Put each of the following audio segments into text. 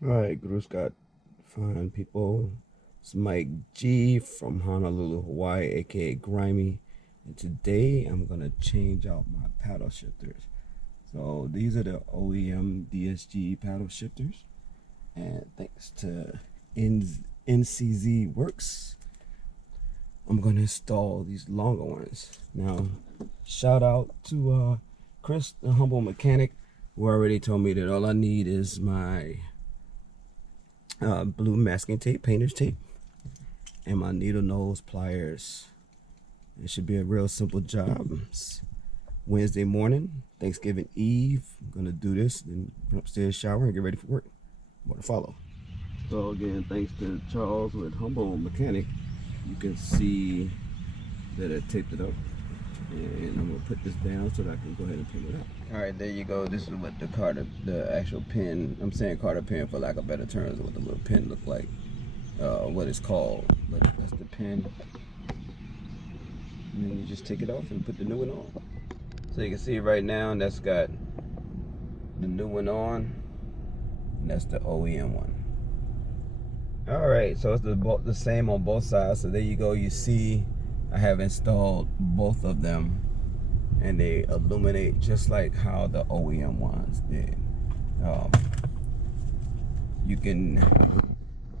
Alright, Guru Scott, fine people. It's Mike G from Honolulu, Hawaii, aka Grimy. And today I'm gonna change out my paddle shifters. So these are the OEM DSG paddle shifters. And thanks to nczworks, I'm gonna install these longer ones. Now, shout out to Chris, the humble mechanic, who already told me that all I need is my blue masking tape, painter's tape, and my needle nose pliers. It should be a real simple job. It's Wednesday morning, Thanksgiving Eve. I'm gonna do this, then run upstairs, shower, and get ready for work. More to follow. So again, thanks to Charles with Humble Mechanic, you can see that I taped it up. And I'm gonna put this down so that I can go ahead and pin it up. All right, there you go. This is what the actual pin, I'm saying Carter pin for lack of better terms, what the little pin look like, what it's called, but that's the pin. And then you just take it off and put the new one on. So you can see right now, that's got the new one on, and that's the OEM one. All right, so it's the same on both sides. So there you go. You see, I have installed both of them, and they illuminate just like how the OEM ones did. You can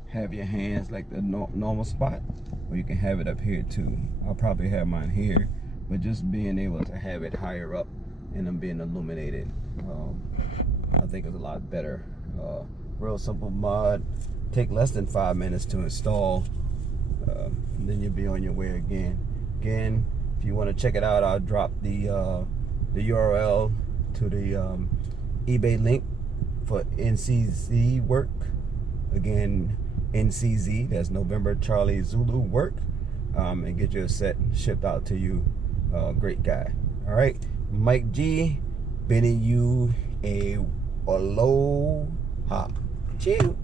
have your hands like the normal spot, or you can have it up here too. I'll probably have mine here, but just being able to have it higher up and them being illuminated, I think is a lot better. Real simple mod, take less than 5 minutes to install. And then you'll be on your way again. If you want to check it out, I'll drop the URL to the eBay link for NCZ work. Again, NCZ, that's November Charlie Zulu work, and get your set shipped out to you. Great guy. All right, Mike G, bidding you a aloha. Cheers.